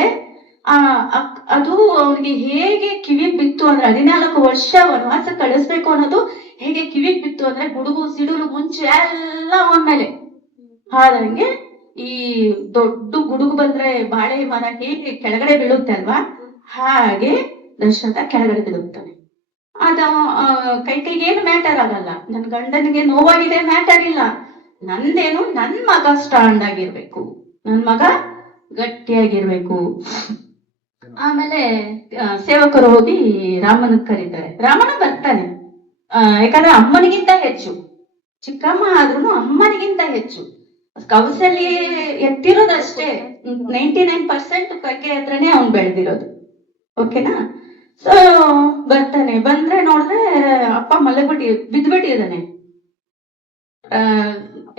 ಅದು ಅವ್ನಿಗೆ ಹೇಗೆ ಕಿವಿಗ್ ಬಿತ್ತು ಅಂದ್ರೆ, 14 ವರ್ಷ ವನವಾಸ ಕಳಿಸ್ಬೇಕು ಅನ್ನೋದು ಹೇಗೆ ಕಿವಿಗ್ ಬಿತ್ತು ಅಂದ್ರೆ, ಗುಡುಗು ಸಿಡಿಲು ಮುಂಚೆ ಎಲ್ಲ ಅವನ ಮೇಲೆ ಹಾದಂಗೆ ಈ ದೊಡ್ಡ ಗುಡುಗು ಬಂದ್ರೆ ಬಾಳೆ ಮರ ಹೇಗೆ ಕೆಳಗಡೆ ಬೀಳುತ್ತೆ ಅಲ್ವಾ, ಹಾಗೆ ದಶರಥ ಕೆಳಗಡೆ ಬೀಳುತ್ತಾನೆ. ಅದ ಕೈಗೆ ಏನು ಮ್ಯಾಟರ್ ಆಗಲ್ಲ, ನನ್ ಗಂಡನಿಗೆ ನೋವಾಗಿದೆ ಮ್ಯಾಟರ್ ಇಲ್ಲ, ನಂದೇನು ನನ್ ಮಗ ಸ್ಟ್ರಾಂಗ್ ಆಗಿರ್ಬೇಕು, ನನ್ ಮಗ ಗಟ್ಟಿಯಾಗಿರ್ಬೇಕು. ಆಮೇಲೆ ಸೇವಕರು ಹೋಗಿ ರಾಮನ ಕರೀತಾರೆ. ರಾಮನ ಬರ್ತಾನೆ, ಯಾಕಂದ್ರೆ ಅಮ್ಮನಿಗಿಂತ ಹೆಚ್ಚು, ಚಿಕ್ಕಮ್ಮ ಆದ್ರೂ ಅಮ್ಮನಿಗಿಂತ ಹೆಚ್ಚು. ಕೌಸಲ್ಯ ಎತ್ತಿರೋದಷ್ಟೇ, 99% ಕೈಗೆ ಹತ್ರನೇ ಅವ್ನು ಬೆಳೆದಿರೋದು. ಓಕೆನಾ? ಸೊ ಬರ್ತಾನೆ, ಬಂದ್ರೆ ನೋಡಿದ್ರೆ ಅಪ್ಪ ಬಿದ್ದ್ಬಿಟ್ಟಿದ್ದಾನೆ.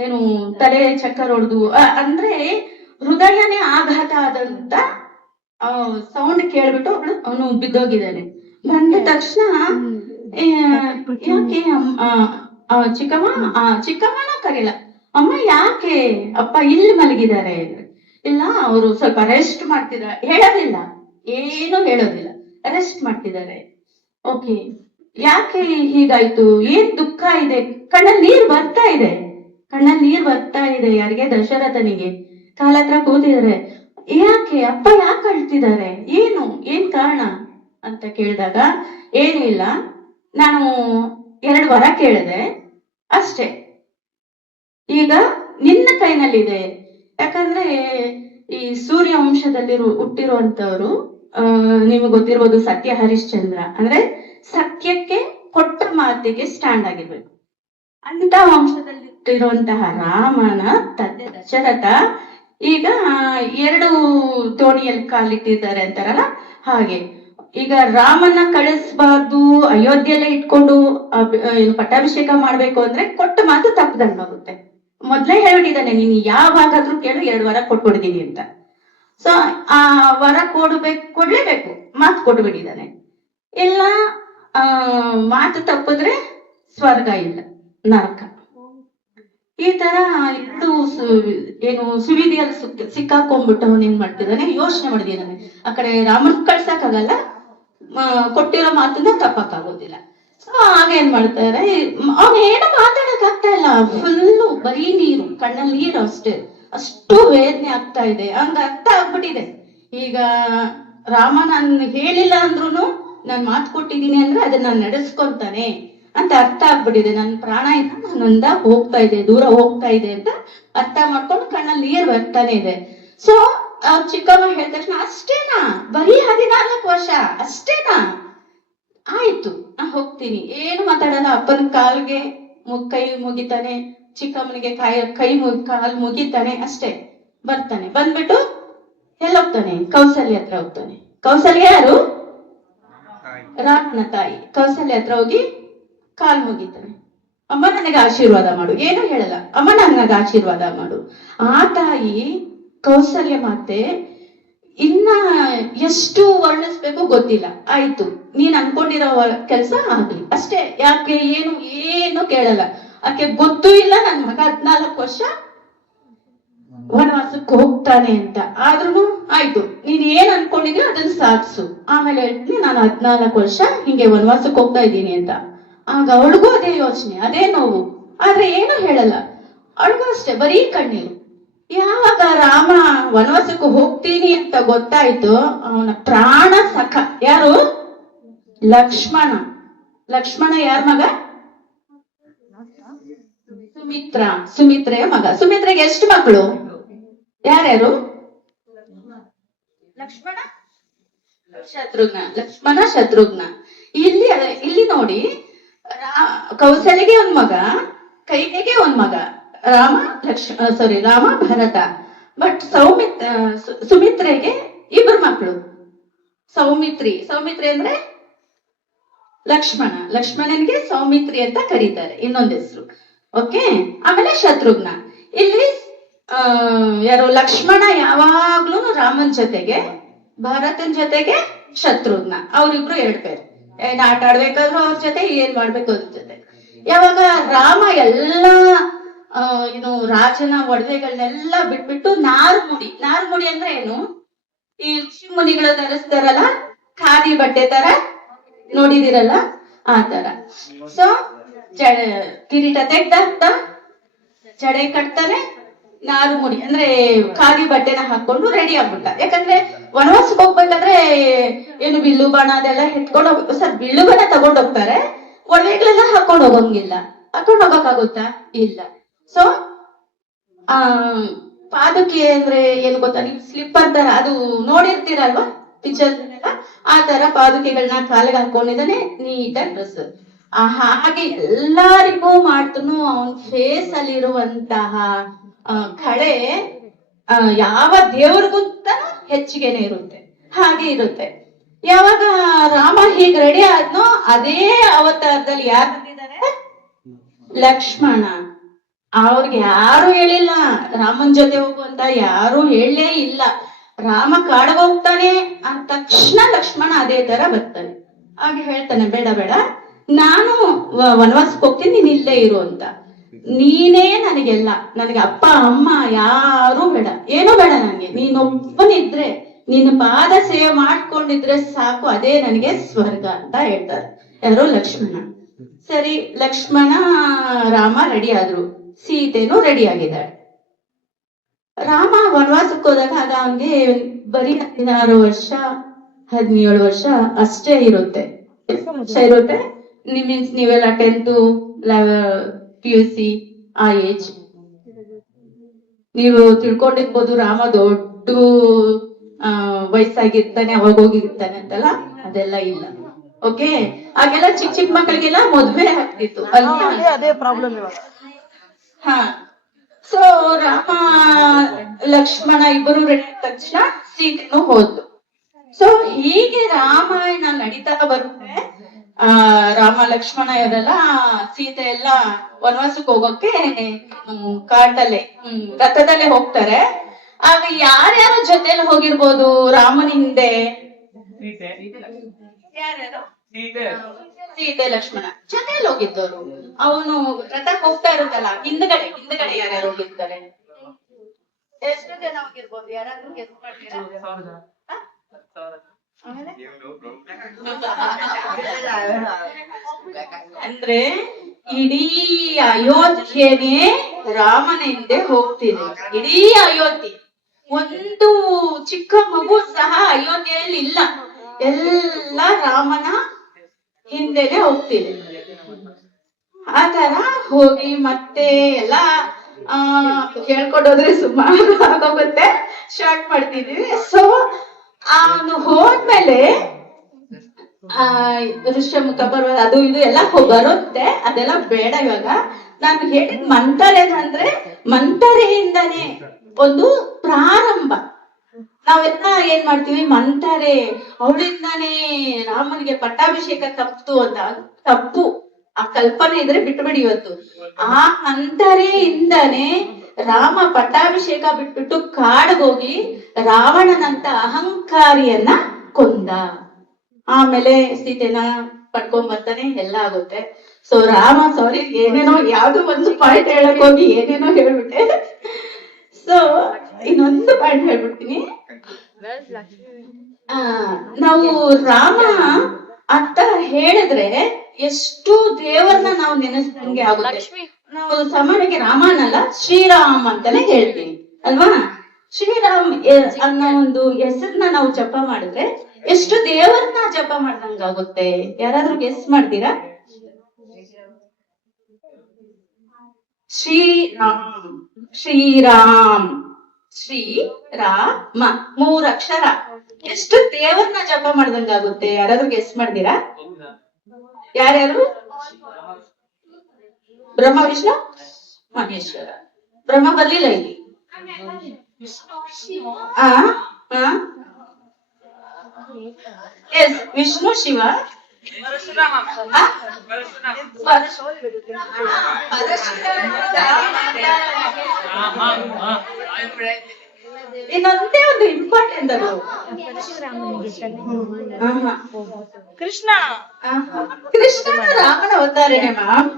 ಏನು ತಲೆ ಚಕ್ಕರ್ ಹೊಡೆದು, ಅಂದ್ರೆ ಹೃದಯನೇ ಆಘಾತ ಆದಂತ ಸೌಂಡ್ ಕೇಳ್ಬಿಟ್ಟು ಅವನು ಬಿದ್ದೋಗಿದ್ದಾನೆ. ಬಂದ ತಕ್ಷಣ ಯಾಕೆ ಚಿಕ್ಕಮ್ಮನ ಕರೀಲ, ಅಮ್ಮ ಯಾಕೆ ಅಪ್ಪ ಇಲ್ಲಿ ಮಲಗಿದ್ದಾರೆ? ಇಲ್ಲ, ಅವರು ಸ್ವಲ್ಪ ರೆಸ್ಟ್ ಮಾಡ್ತಿದ್ದಾರೆ, ಹೇಳೋದಿಲ್ಲ, ಏನು ಹೇಳೋದಿಲ್ಲ, ರೆಸ್ಟ್ ಮಾಡ್ತಿದ್ದಾರೆ. ಓಕೆ, ಯಾಕೆ ಹೀಗಾಯ್ತು? ಏನ್ ದುಃಖ ಇದೆ? ಕಣ್ಣಲ್ಲಿ ನೀರ್ ಬರ್ತಾ ಇದೆ, ಯಾರಿಗೆ? ದಶರಥನಿಗೆ. ಕಾಲ ಹತ್ರ ಕೂತಿದ್ದಾರೆ. ಯಾಕೆ ಅಪ್ಪ ಯಾಕೆ ಅಳ್ತಿದ್ದಾರೆ? ಏನ್ ಕಾರಣ ಅಂತ ಕೇಳಿದಾಗ, ಏನು ಇಲ್ಲ, ನಾನು 2 ವರ ಕೇಳಿದೆ ಅಷ್ಟೇ, ಈಗ ನಿನ್ನ ಕೈನಲ್ಲಿದೆ. ಯಾಕಂದ್ರೆ ಈ ಸೂರ್ಯ ವಂಶದಲ್ಲಿ ಹುಟ್ಟಿರುವಂತವ್ರು, ನಿಮಗೆ ಗೊತ್ತಿರ್ಬೋದು, ಸತ್ಯ ಹರಿಶ್ಚಂದ್ರ, ಅಂದ್ರೆ ಸತ್ಯಕ್ಕೆ ಕೊಟ್ಟ ಮಾತಿಗೆ ಸ್ಟ್ಯಾಂಡ್ ಆಗಿರ್ಬೇಕು. ಅಂತ ವಂಶದಲ್ಲಿ ಹುಟ್ಟಿರುವಂತಹ ರಾಮನ ತಂದೆ ದಶರಥ ಈಗ 2 ತೋಣಿಯಲ್ಲಿ ಕಾಲಿಟ್ಟಿದ್ದಾರೆ ಅಂತಾರಲ್ಲ ಹಾಗೆ. ಈಗ ರಾಮನ ಕಳಿಸ್ಬಾರ್ದು, ಅಯೋಧ್ಯೆಯಲ್ಲೇ ಇಟ್ಕೊಂಡು ಪಟ್ಟಾಭಿಷೇಕ ಮಾಡ್ಬೇಕು ಅಂದ್ರೆ ಕೊಟ್ಟ ಮಾತು ತಪ್ಪದಂಗಾಗುತ್ತೆ. ಮೊದ್ಲೇ ಹೇಳ್ಬಿಟ್ಟಿದ್ದಾನೆ, ನೀನ್ ಯಾವಾಗಾದ್ರೂ ಕೇಳು, 2 ವರ ಕೊಟ್ಬಿಡ್ತೀನಿ ಅಂತ. ಸೊ ಆ ವರ ಕೊಡ್ಲೇಬೇಕು, ಮಾತು ಕೊಟ್ಬಿಟ್ಟಿದ್ದಾನೆ. ಇಲ್ಲ ಮಾತು ತಪ್ಪಿದ್ರೆ ಸ್ವರ್ಗ ಇಲ್ಲ, ನರಕ. ಈ ತರ 2 ಸುವಿಧಿಯಲ್ಲಿ ಸಿಕ್ಕಾಕೊಂಡ್ಬಿಟ್ಟು ಅವನ್ ಏನ್ ಮಾಡ್ತಿದ್ದಾನೆ, ಯೋಚನೆ ಮಾಡಿದಾನೆ. ಆ ಕಡೆ ರಾಮನ್ ಕಳ್ಸಕ್ಕಾಗಲ್ಲ, ಕೊಟ್ಟಿರೋ ಮಾತನ್ನ ತಪ್ಪಕ್ಕಾಗೋದಿಲ್ಲ. ಸೊ ಆಗ ಏನ್ ಮಾಡ್ತಾರೆ, ಅವನೇನು ಮಾತಾಡಕ್ ಆಗ್ತಾ ಇಲ್ಲ, ಫುಲ್ಲು ಬರೀ ನೀರು, ಕಣ್ಣಲ್ಲಿ ನೀರು ಅಷ್ಟೇ, ಅಷ್ಟು ವೇದನೆ ಆಗ್ತಾ ಇದೆ. ಹಂಗ ಅರ್ಥ ಆಗ್ಬಿಟ್ಟಿದೆ, ಈಗ ರಾಮ ನಾನ್ ಹೇಳಿಲ್ಲ ಅಂದ್ರುನು ನಾನ್ ಮಾತು ಕೊಟ್ಟಿದ್ದೀನಿ ಅಂದ್ರೆ ಅದನ್ನ ನಡೆಸ್ಕೊಂತಾನೆ ಅಂತ ಅರ್ಥ ಆಗ್ಬಿಟ್ಟಿದೆ. ನನ್ನ ಪ್ರಾಣ ನನ್ನಿಂದ ಹೋಗ್ತಾ ಇದೆ, ದೂರ ಹೋಗ್ತಾ ಇದೆ ಅಂತ ಅರ್ಥ ಮಾಡ್ಕೊಂಡು ಕಣ್ಣಲ್ಲಿ ನೀರು ಬರ್ತಾನೆ ಇದೆ. ಸೊ ಚಿಕ್ಕಮ್ಮ ಹೇಳಿದ ತಕ್ಷಣ, ಅಷ್ಟೇನಾ? ಬರೀ 14 ವರ್ಷ ಅಷ್ಟೇನಾ? ಆಯ್ತು, ನಾ ಹೋಗ್ತೀನಿ. ಏನು ಮಾತಾಡಲ್ಲ, ಅಪ್ಪನ ಕಾಲ್ಗೆ ಕೈ ಮುಗಿತಾನೆ, ಚಿಕ್ಕಮ್ಮನಿಗೆ ಕಾಲ್ ಮುಗಿತಾನೆ ಅಷ್ಟೇ. ಬರ್ತಾನೆ, ಬಂದ್ಬಿಟ್ಟು ಎಲ್ಲೋಗ್ತಾನೆ? ಕೌಸಲ್ಯ ಹತ್ರ ಹೋಗ್ತಾನೆ. ಕೌಸಲ್ಯ ಯಾರು? ರಾಮನ ತಾಯಿ. ಕೌಸಲ್ಯ ಹತ್ರ ಹೋಗಿ ಕಾಲ್ ಮುಗಿತಾನೆ. ಅಮ್ಮ ನನಗೆ ಆಶೀರ್ವಾದ ಮಾಡು. ಏನು ಹೇಳಲ್ಲ, ಅಮ್ಮ ನನಗೆ ಆಶೀರ್ವಾದ ಮಾಡು. ಆ ತಾಯಿ ಕೌಸಲ್ಯ ಮಾತೆ ಇನ್ನ ಎಷ್ಟು ವರ್ಣಿಸ್ಬೇಕು ಗೊತ್ತಿಲ್ಲ. ಆಯ್ತು, ನೀನ್ ಅನ್ಕೊಂಡಿರೋ ಕೆಲ್ಸ ಆಗ್ಲಿ ಅಷ್ಟೇ. ಯಾಕೆ ಏನು ಕೇಳಲ್ಲ. ಆಕೆ ಗೊತ್ತೂ ಇಲ್ಲ ನನ್ ಮಗ 14 ವರ್ಷ ವನವಾಸಕ್ಕೆ ಹೋಗ್ತಾನೆ ಅಂತ. ಆದ್ರೂ ಆಯ್ತು, ನೀನ್ ಏನ್ ಅನ್ಕೊಂಡಿದ್ಯೋ ಅದನ್ನ ಸಾಧಿಸು, ಆಮೇಲೆ ಹೇಳ್ತೀನಿ ನಾನು 14 ವರ್ಷ ಹಿಂಗೆ ವನವಾಸಕ್ಕೆ ಹೋಗ್ತಾ ಇದ್ದೀನಿ ಅಂತ. ಆಗ ಅವಳಿಗೂ ಅದೇ ಯೋಚನೆ, ಅದೇ ನೋವು, ಆದ್ರೆ ಏನು ಹೇಳಲ್ಲ. ಅವಳಿಗೂ ಅಷ್ಟೇ ಬರೀ ಕಣ್ಣೀರು. ಯಾವಾಗ ರಾಮ ವನವಾಸಕ್ಕೆ ಹೋಗ್ತೀನಿ ಅಂತ ಗೊತ್ತಾಯ್ತು, ಅವನ ಪ್ರಾಣ ಸಖ ಯಾರು? ಲಕ್ಷ್ಮಣ. ಲಕ್ಷ್ಮಣ ಯಾರ ಮಗ? ಸುಮಿತ್ರೆಯ ಮಗ. ಸುಮಿತ್ರೆಗೆ ಎಷ್ಟು ಮಕ್ಕಳು? ಯಾರ್ಯಾರು? ಲಕ್ಷ್ಮಣ, ಶತ್ರುಘ್ನ. ಇಲ್ಲಿ ನೋಡಿ, ಕೌಸಲ್ಯಗೆ 1 ಮಗ, ಕೈಕೆಗೆ 1 ಮಗ. ರಾಮ ಭರತ. ಬಟ್ ಸುಮಿತ್ರೆಗೆ 2 ಮಕ್ಕಳು. ಸೌಮಿತ್ರಿ ಅಂದ್ರೆ ಲಕ್ಷ್ಮಣನಿಗೆ ಸೌಮಿತ್ರಿ ಅಂತ ಕರೀತಾರೆ, ಇನ್ನೊಂದು ಹೆಸರು. ಓಕೆ. ಆಮೇಲೆ ಶತ್ರುಘ್ನ. ಇಲ್ಲಿ ಯಾರು? ಲಕ್ಷ್ಮಣ ಯಾವಾಗ್ಲೂ ರಾಮನ್ ಜೊತೆಗೆ, ಭರತನ್ ಜೊತೆಗೆ ಶತ್ರುಘ್ನ. ಅವ್ರಿಬ್ರು 2 ಪೇರ್. ಏನ್ ಆಟ ಆಡ್ಬೇಕಾದ್ರು ಅವ್ರ ಜೊತೆ, ಏನ್ ಮಾಡ್ಬೇಕು ಅದ್ರ ಜೊತೆ. ಯಾವಾಗ ರಾಮ ಎಲ್ಲಾ ರಾಜನ ಒಡವೆಗಳನ್ನೆಲ್ಲ ಬಿಟ್ಬಿಟ್ಟು ನಾರ್ಮುಡಿ ಅಂದ್ರೆ ಏನು? ಈ ಋಷಿ ಮುನಿಗಳು ಧರಿಸ್ತಾರಲ್ಲ, ಖಾದಿ ಬಟ್ಟೆ ತರ, ನೋಡಿದಿರಲ್ಲ ಆ ತರ. ಸೊ ಕಿರೀಟ ತೆಗ್ದಾಕ್ತ, ಜಡೆ ಕಟ್ತಾನೆ, ನಾರು ಮುಡಿ ಅಂದ್ರೆ ಖಾದಿ ಬಟ್ಟೆನ ಹಾಕೊಂಡು ರೆಡಿ ಆಗ್ಬಿಟ್ಟ. ಯಾಕಂದ್ರೆ ವನವಾಸಕ್ಕೆ ಹೋಗ್ಬೇಕಾದ್ರೆ ಏನು ಬಿಲ್ಲು ಬಾಣ ಅದೆಲ್ಲ ಎತ್ಕೊಂಡು ಹೋಗ್ಬೇಕು ಸರ್. ಬಿಲ್ಲು ಬಾಣ ತಗೊಂಡ್ ಹೋಗ್ತಾರೆ, ಒಡವೆಗಳೆಲ್ಲ ಹಾಕೊಂಡು ಹೋಗಂಗಿಲ್ಲ. ಹಾಕೊಂಡು ಹೋಗಕ್ಕಾಗುತ್ತಾ? ಇಲ್ಲ. ಸೊ ಆ ಪಾದಕ್ಕೆ ಅಂದ್ರೆ ಏನು ಗೊತ್ತಾ, ನೀವು ಸ್ಲಿಪ್ಪರ್ ತರ ಅದು ನೋಡಿರ್ತೀರಲ್ವಾ ಪಿಕ್ಚರ್, ಆ ತರ ಪಾದುಕೆಗಳನ್ನ ಕಾಲಿಗೆ ಹಾಕೊಂಡಿದ್ದಾನೆ, ನೀಟಾಗಿ ಡ್ರೆಸ್. ಹಾಗೆ ಎಲ್ಲರಿಗೂ ಮಾಡ್ತನು ಅವನ್ ಫೇಸ್ ಅಲ್ಲಿ ಇರುವಂತಹ ಕಳೆ ಯಾವ ದೇವ್ರಿಗಿಂತ ಹೆಚ್ಚಿಗೆನೆ ಇರುತ್ತೆ, ಹಾಗೆ ಇರುತ್ತೆ. ಯಾವಾಗ ರಾಮ ಹೀಗ್ ರೆಡಿ ಆದ್ನೋ ಅದೇ ಅವತಾರದಲ್ಲಿ ಯಾರು ಬಂದಿದ್ದಾರೆ? ಲಕ್ಷ್ಮಣ. ಅವ್ರಿಗೆ ಯಾರು ಹೇಳಿಲ್ಲ ರಾಮನ್ ಜೊತೆ ಹೋಗುವಂತ, ಯಾರು ಹೇಳಲೇ ಇಲ್ಲ. ರಾಮ ಕಾಡಿಗೆ ಹೋಗ್ತಾನೆ ಅಂದ ತಕ್ಷಣ ಲಕ್ಷ್ಮಣ ಅದೇ ತರ ಬರ್ತಾನೆ. ಹಾಗೆ ಹೇಳ್ತಾನೆ, ಬೇಡ ಬೇಡ, ನಾನು ವನವಾಸಕ್ಕೆ ಹೋಗ್ತೀನಿ, ನೀನ್ ಇಲ್ಲೇ ಇರು ಅಂತ. ನೀನೇ ನನಗೆಲ್ಲ, ನನಗೆ ಅಪ್ಪ ಅಮ್ಮ ಯಾರು ಬೇಡ, ಏನೂ ಬೇಡ ನನಗೆ. ನೀನೊಬ್ಬನಿದ್ರೆ, ನೀನು ಪಾದ ಸೇವೆ ಮಾಡ್ಕೊಂಡಿದ್ರೆ ಸಾಕು, ಅದೇ ನನಗೆ ಸ್ವರ್ಗ ಅಂತ ಹೇಳ್ತಾರೆ. ಯಾರು? ಲಕ್ಷ್ಮಣ. ಸರಿ, ಲಕ್ಷ್ಮಣ ರಾಮ ರೆಡಿ ಆದ್ರು, ಸೀತೆನೂ ರೆಡಿ ಆಗಿದ್ದಾಳೆ. ರಾಮ ವನವಾಸಕ್ಕೆ ಹೋದಾಗ ಆಗ ಅವನ್ಗೆ ಬರೀ 16 ವರ್ಷ 17 ವರ್ಷ ಅಷ್ಟೇ ಇರುತ್ತೆ. ಇರುತ್ತೆ ಮೀನ್ಸ್ ನೀವೆಲ್ಲ 10th PUC ಆ ಏಜ್. ನೀವು ತಿಳ್ಕೊಂಡಿರ್ಬೋದು ರಾಮ ದೊಡ್ಡ ವಯಸ್ಸಾಗಿರ್ತಾನೆ, ಅವಾಗ ಹೋಗಿರ್ತಾನೆ ಅಂತೆಲ್ಲ, ಅದೆಲ್ಲ ಇಲ್ಲ. ಓಕೆ, ಆಗೆಲ್ಲ ಚಿಕ್ಕ ಚಿಕ್ಕ ಮಕ್ಕಳಿಗೆಲ್ಲ ಮದ್ವೆ ಆಗ್ತಿತ್ತು ಅದೇ ಪ್ರಾಬ್ಲಮ್ ಇವಾಗ. ಹಾ, ಸೊ ರಾಮ ಲಕ್ಷ್ಮಣ ಇಬ್ಬರು ರೆಡಿ ಆದ ತಕ್ಷಣ ಸೀತೆನೂ ಹೋದ್ಲು. ಸೊ ಹೀಗೆ ರಾಮಾಯಣ ನಡೀತಾ ಬರುತ್ತೆ. ರಾಮ ಲಕ್ಷ್ಮಣ ಇವರೆಲ್ಲ ಸೀತೆ ಎಲ್ಲ ವನವಾಸಕ್ಕೆ ಹೋಗೋಕೆ ಕಾಡಲ್ಲೇ ರಥದಲ್ಲೇ ಹೋಗ್ತಾರೆ. ಆಗ ಯಾರ್ಯಾರ ಜೊತೆಲಿ ಹೋಗಿರ್ಬೋದು ರಾಮನ ಹಿಂದೆ? ಯಾರ್ಯಾರು? ಸೀತೆ ಲಕ್ಷ್ಮಣ ಜೊತೆಲಿ ಹೋಗಿದ್ದವರು. ಅವನು ರಥಕ್ಕೆ ಹೋಗ್ತಾ ಇರುತ್ತಲ್ಲ, ಹಿಂದ್ಗಡೆ ಯಾರ್ಯಾರು ಹೋಗಿರ್ತಾರೆ? ಎಷ್ಟು ಜನ ಹೋಗಿರ್ಬೋದು? ಯಾರಾದ್ರೂ ಗೆಸ್ ಮಾಡ್ತೀರಾ? ಅಂದ್ರೆ ಇಡೀ ಅಯೋಧ್ಯೆನೇ ರಾಮನ ಹಿಂದೆ ಹೋಗ್ತೀನಿ. ಇಡೀ ಅಯೋಧ್ಯೆ, ಒಂದು ಚಿಕ್ಕ ಮಗು ಸಹ ಅಯೋಧ್ಯೆಯಲ್ಲಿ ಇಲ್ಲ, ಎಲ್ಲ ರಾಮನ ಹಿಂದೆನೆ ಹೋಗ್ತೀನಿ. ಆ ತರ ಹೋಗಿ ಮತ್ತೆ ಎಲ್ಲ ಹೇಳ್ಕೊಡೋದ್ರೆ ಸುಮಾರು ಆಗೋಗುತ್ತೆ, ಸ್ಟಾರ್ಟ್ ಮಾಡ್ತಿದೀವಿ. ಸೊ ಅವನು ಹೋದ್ಮೇಲೆ ಋಷ್ಯಮುಖ ಪರ್ವತ ಅದು ಇದು ಎಲ್ಲ ಬರುತ್ತೆ, ಅದೆಲ್ಲ ಬೇಡ. ಇವಾಗ ನಾನು ಹೇಳಿದ ಮಂತರೆ ಅಂದ್ರೆ ಮಂತರೆಯಿಂದಾನೇ ಒಂದು ಪ್ರಾರಂಭ. ನಾವೆಲ್ಲ ಏನ್ ಮಾಡ್ತೀವಿ, ಮಂತರೆ ಅವಳಿಂದಾನೇ ರಾಮನಿಗೆ ಪಟ್ಟಾಭಿಷೇಕ ತಪ್ಪಿತು ಅಂತ. ತಪ್ಪು, ಆ ಕಲ್ಪನೆ ಇದ್ರೆ ಬಿಟ್ಬಿಡಿ ಇವತ್ತು. ಆ ಮಂತರೆಯಿಂದಾನೇ ರಾಮ ಪಟ್ಟಾಭಿಷೇಕ ಬಿಟ್ಬಿಟ್ಟು ಕಾಡ್ಗೋಗಿ ರಾವಣನಂತ ಅಹಂಕಾರಿಯನ್ನ ಕೊಂದ. ಆಮೇಲೆ ಸೀತೆನ ಪಡ್ಕೊಂಡ್ ಬರ್ತಾನೆ, ಎಲ್ಲ ಆಗುತ್ತೆ. ಸೊ ರಾಮ, ಸಾರಿ ಏನೇನೋ ಯಾವ್ದೋ ಒಂದು ಪಾಯಿಂಟ್ ಹೇಳಕ್ ಹೋಗಿ ಏನೇನೋ ಹೇಳ್ಬಿಟ್ಟೆ. ಸೊ ಇನ್ನೊಂದು ಪಾಯಿಂಟ್ ಹೇಳ್ಬಿಡ್ತೀನಿ. ನಾವು ರಾಮ ಅಂತ ಹೇಳಿದ್ರೆ ಎಷ್ಟು ದೇವರನ್ನ ನಾವು ನೆನೆಸ್ದಂಗೆ ಆಗುತ್ತೆ. ನಾವು ಸಾಮಾನ್ಯವಾಗಿ ರಾಮ ಅನ್ನಲ್ಲ, ಶ್ರೀರಾಮ್ ಅಂತಾನೆ ಹೇಳ್ತೀವಿ ಅಲ್ವಾ? ಶ್ರೀರಾಮ್ ಅನ್ನೋ ಒಂದು ಹೆಸರನ್ನ ನಾವು ಜಪ ಮಾಡಿದ್ರೆ ಎಷ್ಟು ದೇವರನ್ನ ಜಪ ಮಾಡ್ದಂಗಾಗುತ್ತೆ. ಯಾರಾದ್ರೂ ಗೆಸ್ ಮಾಡ್ತೀರಾ? ಶ್ರೀರಾಮ್, ಶ್ರೀರಾಮ್, ಶ್ರೀರಾಮ, 3 ಅಕ್ಷರ. ಎಷ್ಟು ದೇವರನ್ನ ಜಪ ಮಾಡ್ದಂಗಾಗುತ್ತೆ. ಯಾರಾದ್ರೂ ಗೆಸ್ ಮಾಡ್ತೀರಾ? ಯಾರ್ಯಾರು? ಬ್ರಹ್ಮ, ವಿಷ್ಣು, ಮಹೇಶ್ವರ. ಬ್ರಹ್ಮ ಬರ್ಲಿಲ್ಲ ಇಲ್ಲಿ. ಎಸ್, ವಿಷ್ಣು, ಶಿವ, ಇನ್ನೊಂದೇ ಒಂದು ಇಂಪಾರ್ಟೆಂಟ್ ಅದು ಕೃಷ್ಣ. ಕೃಷ್ಣನ ರಾಮನ ಅವತಾರನೇ ಮ್ಯಾಮ್.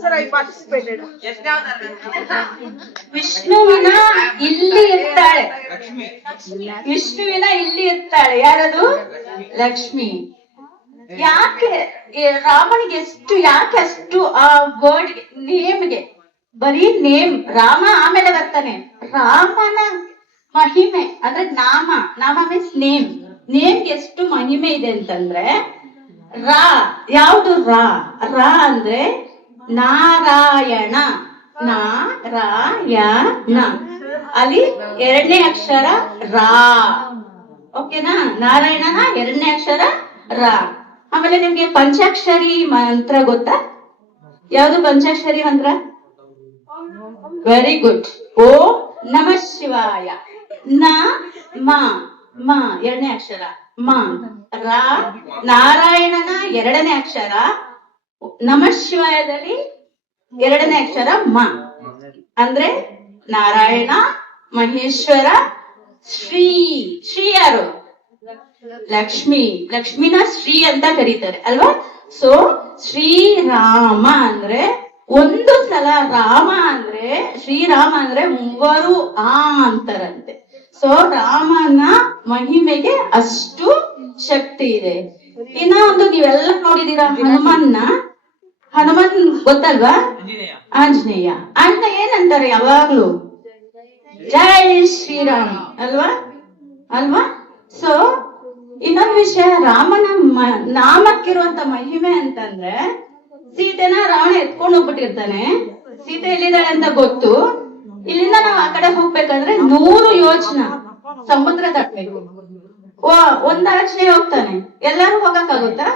Sir, I participated. ವಿಷ್ಣುವಿನ ಇಲ್ಲಿ ಇರ್ತಾಳೆ, ವಿಷ್ಣುವಿನ ಇಲ್ಲಿ ಇರ್ತಾಳೆ. ಯಾರದು? ಲಕ್ಷ್ಮಿ. ಯಾಕೆ ರಾಮನಿಗೆ ಎಷ್ಟು, ಯಾಕೆ ಅಷ್ಟು ಆ ವರ್ಡ್ಗೆ, ನೇಮ್ಗೆ ಬರೀ ನೇಮ್, ರಾಮ ಆಮೇಲೆ ಬರ್ತಾನೆ. ರಾಮನ ಮಹಿಮೆ ಅಂದ್ರೆ ನಾಮ ಮೀನ್ಸ್ ನೇಮ್. ನೇಮ್ಗೆ ಎಷ್ಟು ಮಹಿಮೆ ಇದೆ ಅಂತಂದ್ರೆ, ರಾ ಯಾವುದು? ರಾ ಅಂದ್ರೆ ನಾರಾಯಣ. ನಾರಾಯಣ ಅಲ್ಲಿ ಎರಡನೇ ಅಕ್ಷರ ರಾ. ಓಕೆನಾ? ನಾರಾಯಣನ ಎರಡನೇ ಅಕ್ಷರ ರಾ. ಆಮೇಲೆ ನಿಮ್ಗೆ ಪಂಚಾಕ್ಷರಿ ಮಂತ್ರ ಗೊತ್ತಾ? ಯಾವುದು ಪಂಚಾಕ್ಷರಿ ಮಂತ್ರ? Very good. ಓಂ ನಮಃ ಶಿವಾಯ. ಮ ಎರಡನೇ ಅಕ್ಷರ ಮ. ರಾ ನಾರಾಯಣನ ಎರಡನೇ ಅಕ್ಷರ, ನಮಃ ಶಿವಾಯದಲ್ಲಿ ಎರಡನೇ ಅಕ್ಷರ ಮ. ಅಂದ್ರೆ ನಾರಾಯಣ, ಮಹೇಶ್ವರ, ಶ್ರೀ. ಶ್ರೀ ಯಾರು? ಲಕ್ಷ್ಮಿ. ಲಕ್ಷ್ಮಿನ ಶ್ರೀ ಅಂತ ಕರೀತಾರೆ ಅಲ್ವಾ? ಸೊ ಶ್ರೀರಾಮ ಅಂದ್ರೆ ಒಂದು ಸಲ, ರಾಮ ಅಂದ್ರೆ ಶ್ರೀರಾಮ ಅಂದ್ರೆ ಮೂವರು ಆ ಅಂತಾರಂತೆ. ಸೊ ರಾಮನ ಮಹಿಮೆಗೆ ಅಷ್ಟು ಶಕ್ತಿ ಇದೆ. ಇನ್ನ ಒಂದು ನೀವೆಲ್ಲ ನೋಡಿದೀರಾ, ಹನುಮನ್ ಗೊತ್ತಲ್ವಾ? ಆಂಜನೇಯ ಏನಂತಾರೆ ಯಾವಾಗ್ಲೂ? ಜೈ ಶ್ರೀರಾಮ್ ಅಲ್ವಾ? ಸೊ ಇನ್ನೊಂದು ವಿಷಯ, ರಾಮನ ನಾಮಕ್ಕಿರುವಂತ ಮಹಿಮೆ ಅಂತಂದ್ರೆ, ಸೀತೆನ ರಾವಣ ಎತ್ಕೊಂಡು ಹೋಗ್ಬಿಟ್ಟಿರ್ತಾನೆ. ಸೀತೆ ಎಲ್ಲಿದ್ದಾಳೆ ಅಂತ ಗೊತ್ತು. ಇಲ್ಲಿಂದ ನಾವು ಆ ಕಡೆ ಹೋಗ್ಬೇಕಂದ್ರೆ 100 ಯೋಜನ ಸಮುದ್ರ ದಾಟ್ಬೇಕು. ಒಂದಾಚನೆ ಹೋಗ್ತಾನೆ. ಎಲ್ಲಾರು ಹೋಗಕ್ಕಾಗುತ್ತಾ?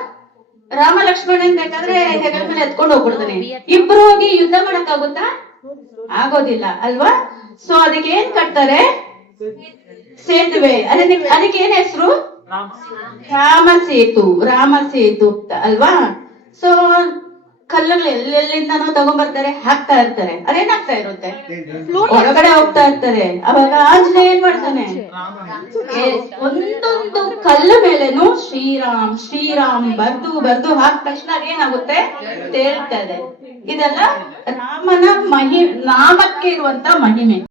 ರಾಮ ಲಕ್ಷ್ಮಣನ್ ಬೇಕಾದ್ರೆ ಹೆಗಲ ಮೇಲೆ ಎತ್ಕೊಂಡು ಹೋಗ್ಬಿಡ್ತಾನೆ. ಇಬ್ರು ಹೋಗಿ ಯುದ್ಧ ಮಾಡಕ್ಕಾಗುತ್ತಾ? ಆಗೋದಿಲ್ಲ ಅಲ್ವಾ? ಸೊ ಅದಕ್ಕೆ ಏನ್ ಕಟ್ತಾರೆ? ಸೇತುವೆ. ಅದಕ್ಕೆ ಏನ್ ಹೆಸರು? ರಾಮ ಸೇತು ಅಲ್ವಾ? ಸೊ ಕಲ್ಲುಗಳು ಎಲ್ಲೆಲ್ಲಿಂದನೋ ತಗೊಂಡ್ಬರ್ತಾರೆ, ಹಾಕ್ತಾ ಇರ್ತಾರೆ. ಅದೇನಾಗ್ತಾ ಇರುತ್ತೆ? ಹೊರಗಡೆ ಹೋಗ್ತಾ ಇರ್ತಾರೆ. ಅವಾಗ ಆಂಜನೇಯ ಏನ್ ಮಾಡ್ತಾನೆ? ಒಂದೊಂದು ಕಲ್ಲು ಮೇಲೆನು ಶ್ರೀರಾಮ್ ಬರ್ದು ಹಾಕ ತಕ್ಷಣ ಏನಾಗುತ್ತೆ? ತೇಲ್ತದೆ. ಇದೆಲ್ಲ ರಾಮನ ನಾಮಕ್ಕೆ ಇರುವಂತ ಮಹಿಮೆ.